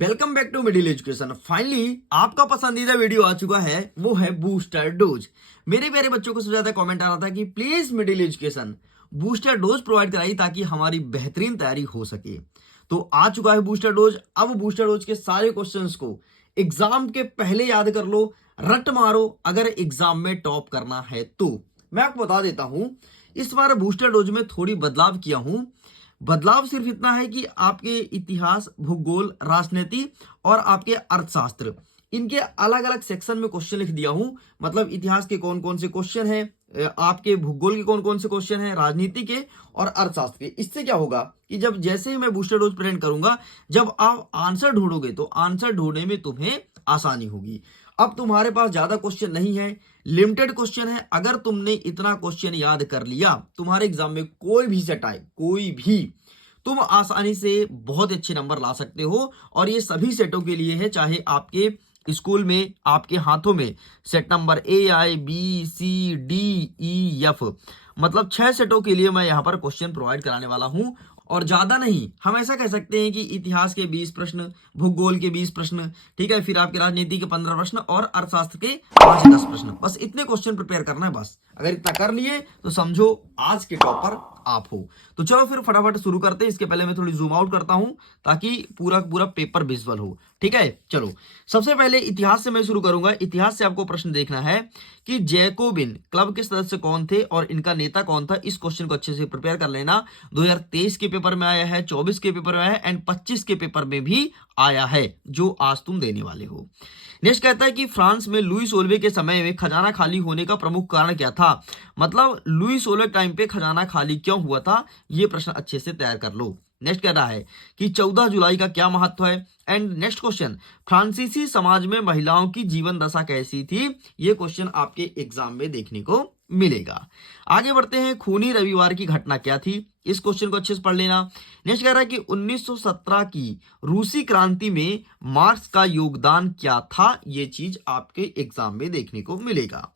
Welcome back to middle education. Finally आपका पसंदीदा video आ चुका है, वो है बूस्टर डोज। मेरे प्यारे बच्चों को सबसे ज्यादा कमेंट आ रहा था कि please middle education booster dose provide कराइए ताकि हमारी बेहतरीन तैयारी हो सके। तो आ चुका है बूस्टर डोज। अब बूस्टर डोज के सारे क्वेश्चंस को एग्जाम के पहले याद कर लो, रट मारो अगर एग्जाम में टॉप करना है तो। मैं आपको बता देता हूं, इस बार बूस्टर डोज में थोड़ी बदलाव किया हूं। बदलाव सिर्फ इतना है कि आपके इतिहास, भूगोल, राजनीति और आपके अर्थशास्त्र, इनके अलग अलग सेक्शन में क्वेश्चन लिख दिया हूं। मतलब इतिहास के कौन कौन से क्वेश्चन हैं, आपके भूगोल के कौन कौन से क्वेश्चन हैं, राजनीति के और अर्थशास्त्र के। इससे क्या होगा कि जब जैसे ही मैं बूस्टर डोज प्रेजेंट करूंगा, जब आप आंसर ढूंढोगे तो आंसर ढूंढने में तुम्हें आसानी होगी। अब तुम्हारे पास ज्यादा क्वेश्चन नहीं है, लिमिटेड क्वेश्चन है। अगर तुमने इतना क्वेश्चन याद कर लिया, तुम्हारे एग्जाम में कोई भी सेट आए, कोई भी, तुम आसानी से बहुत अच्छे नंबर ला सकते हो। और ये सभी सेटों के लिए है, चाहे आपके स्कूल में आपके हाथों में सेट नंबर AIBCDEF, मतलब 6 सेटों के लिए मैं यहाँ पर क्वेश्चन प्रोवाइड कराने वाला हूँ। और ज्यादा नहीं, हम ऐसा कह सकते हैं कि इतिहास के 20 प्रश्न, भूगोल के 20 प्रश्न, ठीक है, फिर आपके राजनीति के 15 प्रश्न और अर्थशास्त्र के 5 से 10 प्रश्न, बस इतने क्वेश्चन प्रिपेयर करना है। बस अगर इतना कर लिए तो समझो आज के टॉपर आप हो। तो चलो फिर फटाफट शुरू करते हैं। इसके पहले मैं थोड़ी जूम आउट करता हूं ताकि पूरा पूरा पेपर विजुअल हो, ठीक है। चलो सबसे पहले इतिहास से मैं शुरू करूंगा। इतिहास से आपको प्रश्न देखना है कि जैकोबिन क्लब के सदस्य कौन थे और इनका नेता कौन था। इस क्वेश्चन को अच्छे से प्रिपेयर कर लेना। 2023 के पेपर में आया है, 24 के पेपर में आया है एंड 25 के पेपर में भी आया है, जो आज तुम देने वाले हो। नेक्स्ट कहता है कि फ्रांस में लुई सोलवे के समय में खजाना खाली होने का प्रमुख कारण क्या था। मतलब लुई सोलवे टाइम पे खजाना खाली क्यों हुआ था, ये प्रश्न अच्छे से तैयार कर लो। नेक्स्ट कह रहा है कि 14 जुलाई का क्या महत्व है। एंड नेक्स्ट क्वेश्चन, फ्रांसीसी समाज में महिलाओं की जीवन दशा कैसी थी। ये क्वेश्चन आपके एग्जाम में देखने को मिलेगा। आगे बढ़ते हैं, खूनी रविवार की घटना क्या थी। इस क्वेश्चन को अच्छे से पढ़ लेना। नेक्स्ट कह रहा है कि 1917 की रूसी क्रांति में मार्क्स का योगदान क्या था। ये चीज आपके एग्जाम में देखने को मिलेगा।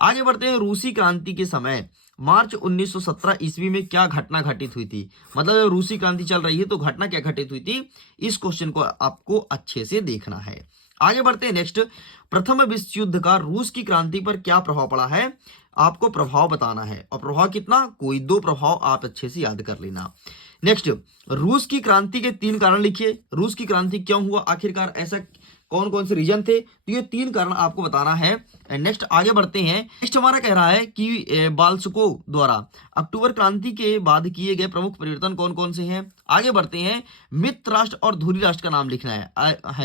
आगे बढ़ते हैं, रूसी क्रांति के समय मार्च 1917 ईस्वी में क्या घटना घटित हुई थी। मतलब रूसी क्रांति चल रही है तो घटना क्या घटित हुई थी, इस क्वेश्चन को आपको अच्छे से देखना है। आगे बढ़ते हैं, नेक्स्ट, प्रथम विश्व युद्ध का रूस की क्रांति पर क्या प्रभाव पड़ा है, आपको प्रभाव बताना है। और प्रभाव कितना, कोई 2 प्रभाव आप अच्छे से याद कर लेना। नेक्स्ट, रूस की क्रांति के 3 कारण लिखिए। रूस की क्रांति क्यों हुआ आखिरकार, ऐसा कौन कौन से रीजन थे, तो ये 3 कारण आपको बताना है। नेक्स्ट आगे बढ़ते हैं। नेक्स्ट हमारा कह रहा है कि बाल्सको द्वारा अक्टूबर क्रांति के बाद किए गए प्रमुख परिवर्तन कौन कौन से हैं। आगे बढ़ते हैं, मित्र राष्ट्र और धुरी राष्ट्र का नाम लिखना है।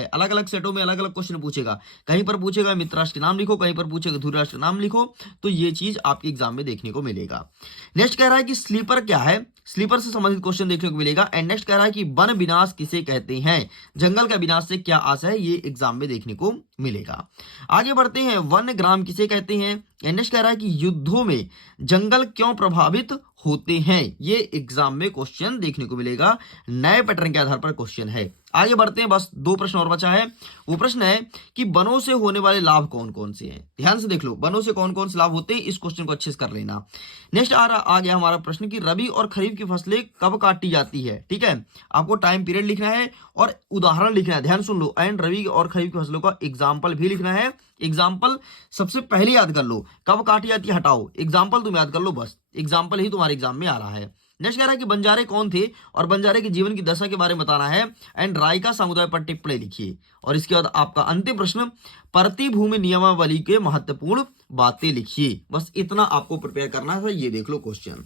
अलग अलग सेटों में अलग अलग क्वेश्चन पूछेगा। कहीं पर पूछेगा मित्र राष्ट्र के नाम लिखो, कहीं पर पूछेगा धुरी राष्ट्र का नाम लिखो। तो ये चीज आपके एग्जाम में देखने को मिलेगा। नेक्स्ट कह रहा है कि स्लीपर क्या है, स्लीपर से संबंधित क्वेश्चन देखने को मिलेगा। एंड नेक्स्ट कह रहा है कि वन विनाश किसे कहते हैं, जंगल का विनाश से क्या आशय है, ये एग्जाम में देखने को मिलेगा। आगे बढ़ते हैं, वन ग्राम किसे कहते हैं। नेक्स्ट कह रहा है कि युद्धों में जंगल क्यों प्रभावित होते हैं, ये एग्जाम में क्वेश्चन देखने को मिलेगा। नए पैटर्न के आधार पर क्वेश्चन है। आगे बढ़ते हैं, बस 2 प्रश्न और बचा है। वो प्रश्न है कि वनों से होने वाले लाभ कौन कौन से हैं। ध्यान से देख लो, वनों से कौन कौन से लाभ होते हैं, इस क्वेश्चन को अच्छे से कर लेना। नेक्स्ट आ गया हमारा प्रश्न कि रबी और खरीफ की फसलें कब काटी जाती है। ठीक है, आपको टाइम पीरियड लिखना है और उदाहरण लिखना है। ध्यान सुन लो, एंड रबी और खरीफ की फसलों का एग्जाम्पल भी लिखना है। एग्जाम्पल सबसे पहले याद कर लो, कब काटी जाती है हटाओ, एग्जाम्पल तुम याद कर लो, बस एग्जाम्पल ही तुम्हारे एग्जाम में आ रहा है। नेक्स्ट कह रहा है कि बंजारे कौन थे और बंजारे के जीवन की दशा के बारे में बताना है। एंड रायका समुदाय पर टिप्पणी लिखिए। और इसके बाद आपका अंतिम प्रश्न, प्रतिभूमि नियमावली के महत्वपूर्ण बातें लिखिए। बस इतना आपको प्रिपेयर करना है। ये देख लो क्वेश्चन,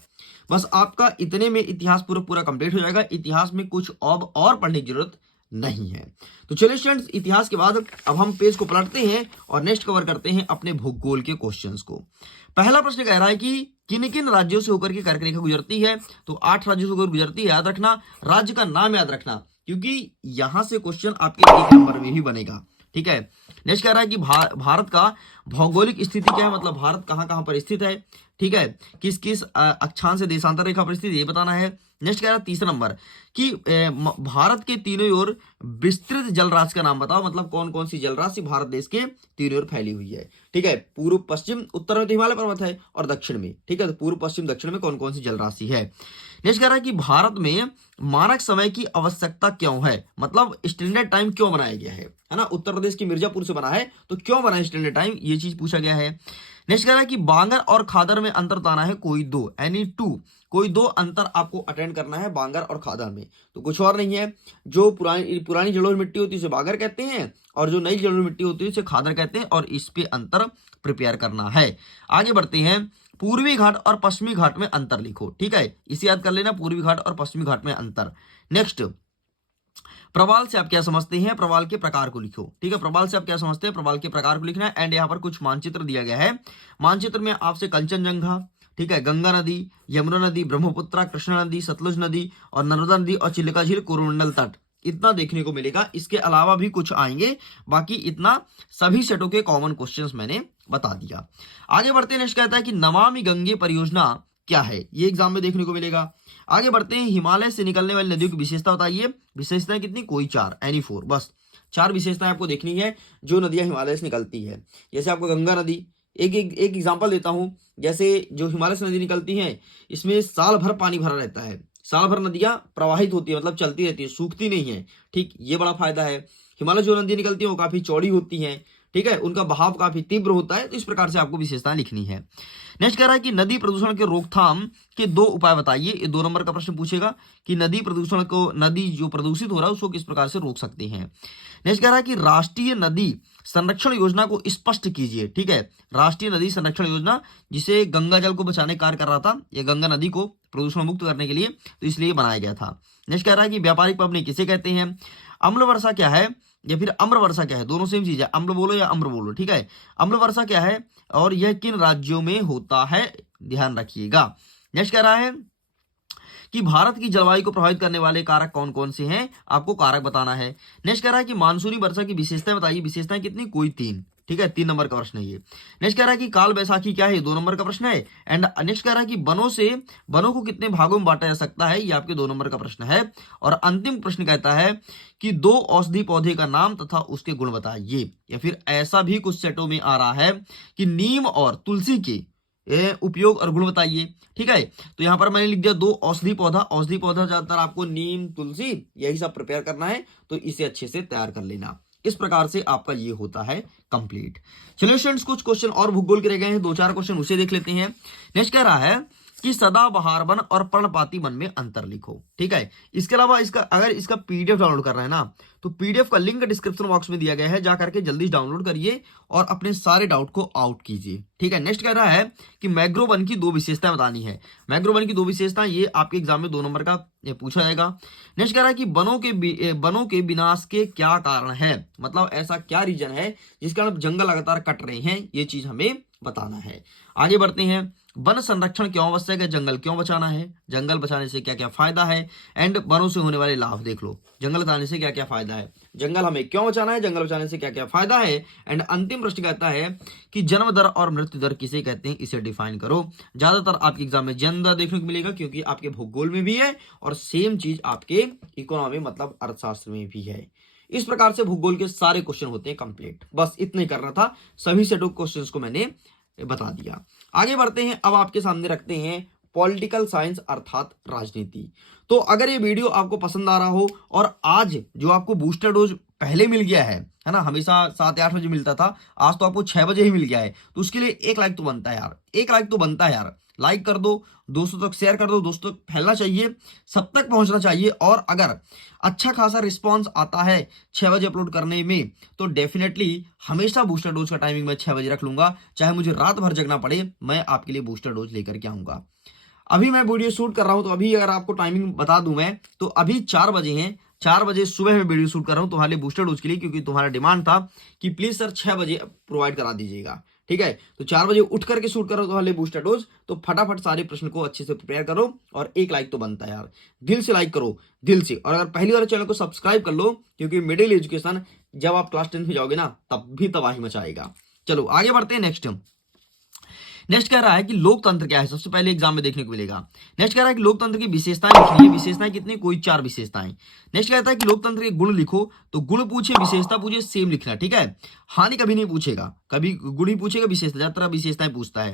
बस आपका इतने में इतिहास पूरा कंप्लीट हो जाएगा। इतिहास में कुछ अब और पढ़ने की जरूरत नहीं है। तो चलिए स्टूडेंट्स, इतिहास के बाद अब हम पेज को पलटते हैं और नेक्स्ट कवर करते हैं अपने भूगोल के क्वेश्चंस को। पहला प्रश्न कह रहा है कि किन किन राज्यों से होकर के कर्क रेखा गुजरती है। तो 8 राज्यों से होकर गुजरती है, याद रखना। राज्य का नाम याद रखना, क्योंकि यहां से क्वेश्चन आपके 1 नंबर में भी बनेगा। ठीक है। नेक्स्ट कह रहा है कि भारत का भौगोलिक स्थिति क्या है, मतलब भारत कहां कहां पर स्थित है। ठीक है, किस किस अक्षांश से देशांतर रेखा पर स्थित, ये बताना है। नेक्स्ट कह रहा है तीसरा नंबर कि भारत के तीनों ओर विस्तृत जलराशि का नाम बताओ, मतलब कौन कौन सी जलराशि भारत देश के तीनों ओर फैली हुई है। ठीक है, पूर्व पश्चिम उत्तर में तो हिमालय पर्वत है और दक्षिण में, ठीक है, तो पूर्व पश्चिम दक्षिण में कौन कौन सी जलराशि है। नेक्स्ट कह रहा है कि भारत में मानक समय की आवश्यकता क्यों है, मतलब स्टैंडर्ड टाइम क्यों बनाया गया है ना। उत्तर प्रदेश की मिर्जापुर से बना है तो क्यों बना है स्टैंडर्ड टाइम, ये चीज पूछा गया है। नेक्स्ट कह रहा है कि बांगर और खादर में अंतर बताना है, कोई दो, एनी टू, कोई दो अंतर आपको अटेंड करना है बांगर और खादर में, तो कुछ और नहीं है। जो पुरानी जलोढ़ मिट्टी होती है उसे बांगर कहते हैं और जो नई जलोढ़ मिट्टी होती है उसे खादर कहते हैं, और इस पे अंतर प्रिपेयर करना है। आगे बढ़ते हैं, पूर्वी घाट और पश्चिमी घाट में अंतर लिखो। ठीक है, इसे याद कर लेना, पूर्वी घाट और पश्चिमी घाट में अंतर। नेक्स्ट, प्रवाल से आप क्या समझते हैं, प्रवाल के प्रकार को लिखो। ठीक है, प्रवाल से आप क्या समझते हैं, प्रवाल के प्रकार को लिखना है। एंड यहाँ पर कुछ मानचित्र दिया गया है, मानचित्र में आपसे कंचनजंगा, ठीक है, गंगा नदी, यमुना नदी, ब्रह्मपुत्र, कृष्णा नदी, सतलुज नदी और नर्मदा नदी और चिलिका झील, कोरोमंडल तट, इतना देखने को मिलेगा। इसके अलावा भी कुछ आएंगे, बाकी इतना सभी सेटों के कॉमन क्वेश्चंस मैंने बता दिया। आगे बढ़ते हैं, कहता है कि नमामि गंगे परियोजना क्या है, ये एग्जाम में देखने को मिलेगा। आगे बढ़ते हैं, हिमालय से निकलने वाली नदियों की विशेषता बताइए। विशेषताएं कितनी, कोई 4, एनी 4, बस 4 विशेषताएं आपको देखनी है जो नदियां हिमालय से निकलती है। जैसे आपको गंगा नदी, एक एग्जांपल देता हूं, जैसे जो हिमालय से नदी निकलती है इसमें साल भर पानी भरा रहता है, साल भर नदियां प्रवाहित होती है, मतलब चलती रहती है, सूखती नहीं है। ठीक, ये बड़ा फायदा है। हिमालय जो नदी निकलती है वो काफी चौड़ी होती है, ठीक है, उनका बहाव काफी तीव्र होता है, तो इस प्रकार से आपको विशेषताएं लिखनी है। नेक्स्ट कह रहा है कि नदी प्रदूषण के रोकथाम के 2 उपाय बताइए। ये 2 नंबर का प्रश्न पूछेगा कि नदी प्रदूषण को, नदी जो प्रदूषित हो रहा है उसको किस प्रकार से रोक सकते हैं। नेक्स्ट कह रहा है कि राष्ट्रीय नदी संरक्षण योजना को स्पष्ट कीजिए। ठीक है, राष्ट्रीय नदी संरक्षण योजना, जिसे गंगा जल को बचाने कार्य कर रहा था, ये गंगा नदी को प्रदूषण मुक्त करने के लिए, तो इसलिए बनाया गया था। नेक्स्ट कह रहा है कि व्यापारिक पबनी किसे कहते हैं, अम्ल वर्षा क्या है या फिर अम्र वर्षा क्या है, दोनों सेम चीज है, अम्ल बोलो या अम्र बोलो। ठीक है, अम्ल वर्षा क्या है और यह किन राज्यों में होता है, ध्यान रखिएगा। नेक्स्ट कह रहा है कि भारत की जलवायु को प्रभावित करने वाले कारक कौन कौन से हैं, आपको कारक बताना है। नेक्स्ट कह रहा है कि मानसूनी वर्षा की विशेषताएं बताइए। विशेषताएं कितनी, कोई 3। ठीक है, 3 नंबर का प्रश्न है ये। नेक्स्ट कह रहा है कि काल बैसाखी क्या है, 2 नंबर का प्रश्न है। एंड नेक्स्ट कह रहा है कि वनों को कितने भागों में बांटा जा सकता है, ये आपके 2 नंबर का प्रश्न है। और अंतिम प्रश्न कहता है कि 2 औषधि पौधे का नाम तथा उसके गुण बताइए। या फिर ऐसा भी कुछ सेटों में आ रहा है कि नीम और तुलसी के उपयोग और गुण बताइए। ठीक है, तो यहां पर मैंने लिख दिया 2 औषधि पौधा ज्यादातर आपको नीम, तुलसी, यही सब प्रिपेयर करना है, तो इसे अच्छे से तैयार कर लेना। इस प्रकार से आपका ये होता है कंप्लीट। चलिए स्टूडेंट्स, कुछ क्वेश्चन और भूगोल के रह गए हैं, 2-4 क्वेश्चन उसे देख लेते हैं। नेक्स्ट कह रहा है कि सदाबहार वन और पर्णपाती वन में अंतर लिखो। ठीक है, इसके अलावा अगर इसका पीडीएफ डाउनलोड करना है ना, तो पीडीएफ का लिंक डिस्क्रिप्शन बॉक्स में दिया गया है, जा करके जल्दी डाउनलोड करिए और अपने सारे डाउट को आउट कीजिए। ठीक है, नेक्स्ट कह रहा है कि मैंग्रोव वन की 2 विशेषताएं बतानी है। मैंग्रोव वन की 2 विशेषताएं, ये आपके एग्जाम में 2 नंबर का पूछा जाएगा। नेक्स्ट कह रहा है कि वनों के विनाश के क्या कारण है, मतलब ऐसा क्या रीजन है जिसके कारण जंगल लगातार कट रहे हैं, ये चीज हमें बताना है। आगे बढ़ते हैं, वन संरक्षण क्यों आवश्यक है, जंगल क्यों बचाना है, जंगल बचाने से क्या क्या फायदा है, एंड वनों से होने वाले लाभ देख लो। जंगल बचाने से क्या क्या फायदा है, जंगल हमें क्यों बचाना है, जंगल बचाने से क्या क्या फायदा है। एंड अंतिम प्रश्न कहता है कि जन्म दर और मृत्यु दर किसे कहते हैं, इसे डिफाइन करो। ज्यादातर आपके एग्जाम में जन्म दर देखने को मिलेगा, क्योंकि आपके भूगोल में भी है और सेम चीज आपके इकोनॉमी मतलब अर्थशास्त्र में भी है। इस प्रकार से भूगोल के सारे क्वेश्चन होते हैं कंप्लीट। बस इतना ही करना था, सभी सेटों क्वेश्चंस को मैंने बता दिया। आगे बढ़ते हैं, अब आपके सामने रखते हैं पॉलिटिकल साइंस अर्थात राजनीति। तो अगर ये वीडियो आपको पसंद आ रहा हो और आज जो आपको बूस्टर डोज पहले मिल गया है ना, हमेशा 7 या 8 बजे मिलता था, आज तो आपको 6 बजे ही मिल गया है, तो उसके लिए 1 लाइक तो बनता है यार, 1 लाइक तो बनता है यार। लाइक कर दो, दोस्तों तक शेयर कर दो, दोस्तों तक फैलना चाहिए, सब तक पहुंचना चाहिए। और अगर अच्छा खासा रिस्पांस आता है 6 बजे अपलोड करने में, तो डेफिनेटली हमेशा बूस्टर डोज का टाइमिंग मैं 6 बजे रख लूंगा, चाहे मुझे रात भर जगना पड़े, मैं आपके लिए बूस्टर डोज लेकर के आऊंगा। अभी मैं वीडियो शूट कर रहा हूं, तो अभी अगर आपको टाइमिंग बता दूं मैं, तो अभी 4 बजे हैं, 4 बजे सुबह में वीडियो शूट कर रहा हूं तुम्हारे लिए बूस्टर डोज के लिए, क्योंकि तुम्हारा डिमांड था कि प्लीज सर 6 बजे प्रोवाइड करा दीजिएगा। ठीक है, तो 4 बजे उठ करके शूट करो तुम्हारे लिए बूस्टर डोज, तो फटाफट सारे प्रश्न को अच्छे से प्रिपेयर करो और 1 लाइक तो बनता है यार, दिल से लाइक करो, दिल से। और अगर पहली बार चैनल को सब्सक्राइब कर लो, क्योंकि मिडिल एजुकेशन जब आप क्लास 10 में जाओगे ना, तब भी तबाही मचाएगा। चलो आगे बढ़ते हैं। नेक्स्ट कह रहा है कि लोकतंत्र क्या है, सबसे पहले एग्जाम में देखने को मिलेगा। नेक्स्ट कह रहा है कि लोकतंत्र की विशेषताएं लिखनी है, विशेषताएं कितनी, कोई 4 विशेषताएं। नेक्स्ट कहता है कि लोकतंत्र के गुण लिखो, तो गुण पूछे विशेषता पूछे सेम लिखना, ठीक है। हानि कभी नहीं पूछेगा, कभी गुण ही पूछेगा, विशेषता ज्यादातर विशेषताएं पूछता है।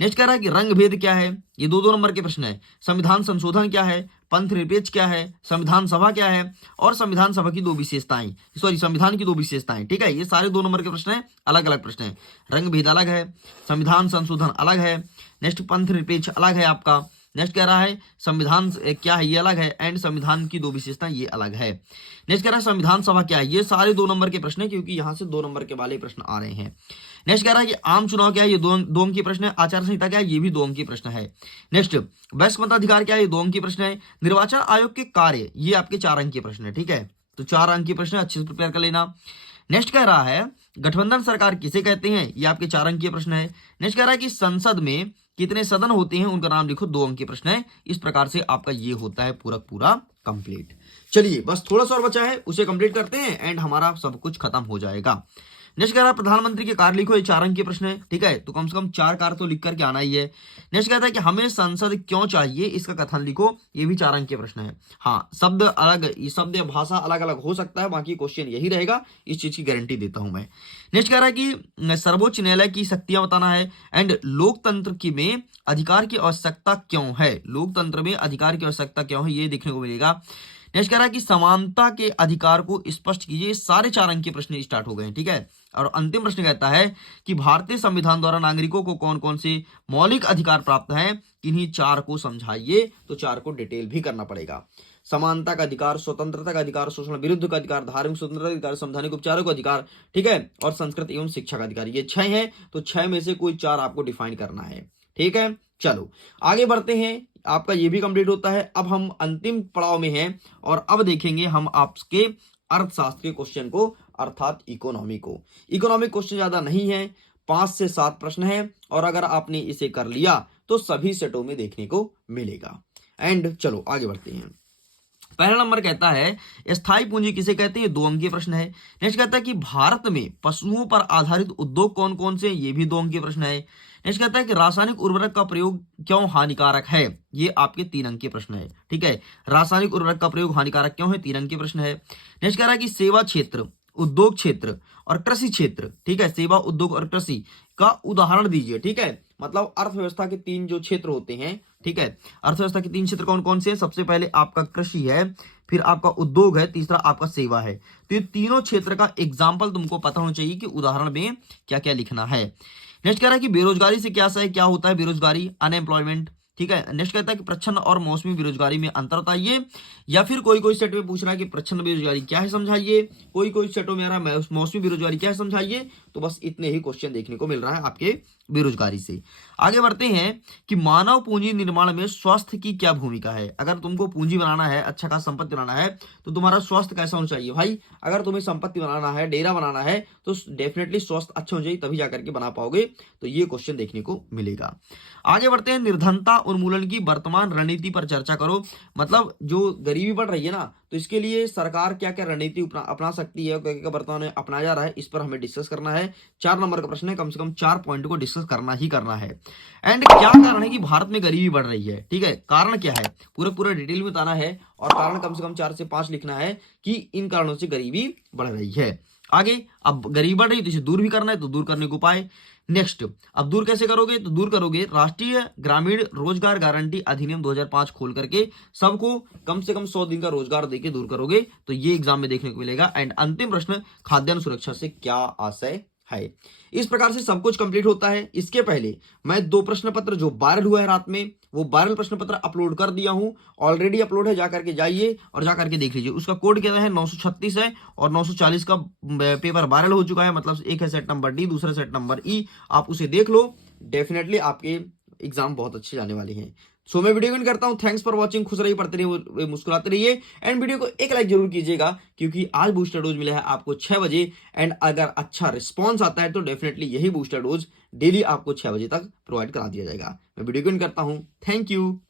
नेक्स्ट कह रहा है कि रंग भेद क्या है, ये 2-2 नंबर के प्रश्न है। संविधान संशोधन क्या है, पंथ निरपेक्ष क्या है, संविधान सभा क्या है, और संविधान सभा की 2 विशेषताएं, सॉरी संविधान की 2 विशेषताएं, ठीक है। ये सारे 2 नंबर के प्रश्न है, अलग अलग प्रश्न है। रंग भेद अलग है, संविधान संशोधन अलग है, नेक्स्ट पंथ निरपेक्ष अलग है आपका। नेक्स्ट कह रहा है संविधान क्या है, ये अलग है, एंड संविधान की 2 विशेषताएं ये अलग है। नेक्स्ट कह रहा है संविधान सभा क्या है, ये सारे 2 नंबर के प्रश्न है, क्योंकि यहां से 2 नंबर के वाले प्रश्न आ रहे हैं। नेक्स्ट कह रहा है कि आम चुनाव क्या है, ये 2 अंक की प्रश्न है। आचार संहिता क्या है, ये भी 2 अंक की प्रश्न है। नेक्स्ट वयस्क मताधिकार क्या है, ये 2 अंक की प्रश्न है। निर्वाचन आयोग के कार्य, ये आपके 4 अंक के प्रश्न है, ठीक है। तो 4 अंक के प्रश्न अच्छे से प्रिपेयर कर लेना। नेक्स्ट कह रहा है गठबंधन सरकार किसे कहते हैं, ये आपके 4 अंक के प्रश्न है। नेक्स्ट कह रहा है कि संसद में कितने सदन होते हैं, उनका नाम लिखो, 2 अंक के प्रश्न है। इस प्रकार से आपका ये होता है पूरा कंप्लीट। चलिए बस थोड़ा सा और बचा है, उसे कंप्लीट करते हैं एंड हमारा सब कुछ खत्म हो जाएगा। नेक्स्ट कह रहा है प्रधानमंत्री के कार्य लिखो, ये 4 अंक के प्रश्न है, ठीक है। तो कम से कम 4 कार्य तो लिख करके आना ही है। नेक्स्ट कहता है कि हमें संसद क्यों चाहिए, इसका कथन लिखो, ये भी 4 अंक के प्रश्न है। हाँ, शब्द अलग, शब्द या भाषा अलग अलग हो सकता है, बाकी क्वेश्चन यही रहेगा, इस चीज की गारंटी देता हूं मैं। नेक्स्ट कह रहा है कि सर्वोच्च न्यायालय की शक्तियां बताना है, एंड लोकतंत्र की में अधिकार की आवश्यकता क्यों है, लोकतंत्र में अधिकार की आवश्यकता क्यों है, ये देखने को मिलेगा। नेक्स्ट कह रहा है कि समानता के अधिकार को स्पष्ट कीजिए। सारे 4 अंक के प्रश्न स्टार्ट हो गए हैं, ठीक है। और अंतिम प्रश्न कहता है कि भारतीय संविधान द्वारा नागरिकों को कौन कौन से मौलिक अधिकार प्राप्त हैं, किन्हीं 4 को समझाइए। तो 4 को डिटेल भी करना पड़ेगा। समानता का अधिकार, स्वतंत्रता का अधिकार, शोषण विरुद्ध का अधिकार, धार्मिक स्वतंत्रता का अधिकार, संवैधानिक उपचारों का अधिकार, ठीक है, और संस्कृत एवं शिक्षा का अधिकार। ये 6 है, तो 6 में से कोई 4 आपको डिफाइन करना है, ठीक है। चलो आगे बढ़ते हैं, आपका ये भी कंप्लीट होता है। अब हम अंतिम पड़ाव में हैं और अब देखेंगे हम आपके अर्थशास्त्र के क्वेश्चन को, अर्थात इकोनॉमी को। इकोनॉमिक क्वेश्चन ज्यादा नहीं है, 5 से 7 प्रश्न है, और अगर आपने इसे कर लिया तो सभी सेटों में देखने को मिलेगा। एंड चलो आगे बढ़ते हैं। पहला नंबर कहता है स्थायी पूंजी किसे कहते हैं, 2 अंक के प्रश्न है। नेक्स्ट कहता है कि भारत में पशुओं पर आधारित उद्योग कौन कौन से, ये भी 2 अंक के प्रश्न है। नेक्स्ट कहता है कि रासायनिक उर्वरक का प्रयोग क्यों हानिकारक है, ये आपके 3 अंक के प्रश्न है, ठीक है। रासायनिक उर्वरक का प्रयोग हानिकारक क्यों है, 3 अंक के प्रश्न है। नेक्स्ट कह रहा है कि सेवा क्षेत्र, उद्योग क्षेत्र और कृषि क्षेत्र, ठीक है, सेवा उद्योग और कृषि का उदाहरण दीजिए, ठीक है। मतलब अर्थव्यवस्था के 3 जो क्षेत्र होते हैं, ठीक है, अर्थव्यवस्था के 3 क्षेत्र कौन कौन से हैं, सबसे पहले आपका कृषि है, फिर आपका उद्योग है, तीसरा आपका सेवा है। तो ये तीनों क्षेत्र का एग्जाम्पल तुमको पता होना चाहिए कि उदाहरण में क्या क्या लिखना है। नेक्स्ट कह रहा है कि बेरोजगारी से क्या होता है, बेरोजगारी, अनएम्प्लॉयमेंट, ठीक है। नेक्स्ट कहता है कि प्रच्छन्न और मौसमी बेरोजगारी में अंतर बताइए, या फिर कोई सेट में पूछ रहा है कि प्रच्छन्न बेरोजगारी क्या है समझाइए, कोई सेटों में आ रहा है मौसमी बेरोजगारी क्या है समझाइए। तो बस इतने ही क्वेश्चन देखने को मिल रहा है आपके बेरोजगारी से। आगे बढ़ते हैं कि मानव पूंजी निर्माण में स्वास्थ्य की क्या भूमिका है। अगर तुमको पूंजी बनाना है, अच्छा खासा संपत्ति बनाना है, तो तुम्हारा स्वास्थ्य कैसा होना चाहिए भाई। अगर तुम्हें संपत्ति बनाना है, डेरा बनाना है, तो डेफिनेटली स्वास्थ्य अच्छा होना चाहिए, तभी जाकर के बना पाओगे। तो ये क्वेश्चन देखने को मिलेगा। आगे बढ़ते हैं, निर्धनता उन्मूलन की वर्तमान रणनीति पर चर्चा करो। मतलब जो गरीबी बढ़ रही है ना, तो इसके लिए सरकार क्या क्या रणनीति अपना सकती है, क्या क्या वर्तमान में अपनाया जा रहा है, इस पर हमें डिस्कस करना है। 4 नंबर का प्रश्न है, कम से कम 4 पॉइंट को डिस्कस करना ही करना है। एंड क्या कारण है कि भारत में गरीबी बढ़ रही है, ठीक है, कारण क्या है, पूरा डिटेल में बताना है, और कारण कम से कम 4 से 5 लिखना है कि इन कारणों से गरीबी बढ़ रही है। आगे अब गरीबी बढ़ रही है तो इसे दूर भी करना है, तो दूर करने के उपाय। नेक्स्ट, अब दूर कैसे करोगे, तो दूर करोगे राष्ट्रीय ग्रामीण रोजगार गारंटी अधिनियम 2005 खोल करके सबको कम से कम 100 दिन का रोजगार देके दूर करोगे, तो ये एग्जाम में देखने को मिलेगा। एंड अंतिम प्रश्न, खाद्यान्न सुरक्षा से क्या आशय है। इस प्रकार से सब कुछ कंप्लीट होता है। इसके पहले मैं 2 प्रश्न पत्र जो वायरल हुआ है रात में, वो वायरल प्रश्न पत्र अपलोड कर दिया हूं, ऑलरेडी अपलोड है, जाकर के जाइए और जाकर के देख लीजिए। उसका कोड क्या है, 936 है, और 940 का पेपर वायरल हो चुका है। मतलब एक है सेट नंबर डी, दूसरा सेट नंबर ई, आप उसे देख लो, डेफिनेटली आपके एग्जाम बहुत अच्छे जाने वाले हैं। सो मैं वीडियो करता हूं, थैंक्स फॉर वॉचिंग, खुश रहिए, पढ़ते रहिए, मुस्कुराते रहिए, एंड वीडियो को एक लाइक जरूर कीजिएगा, क्योंकि आज बूस्टर डोज मिला है आपको 6 बजे। एंड अगर अच्छा रिस्पॉन्स आता है तो डेफिनेटली यही बूस्टर डोज डेली आपको 6 बजे तक प्रोवाइड करा दिया जाएगा। मैं वीडियो करता हूं, थैंक यू।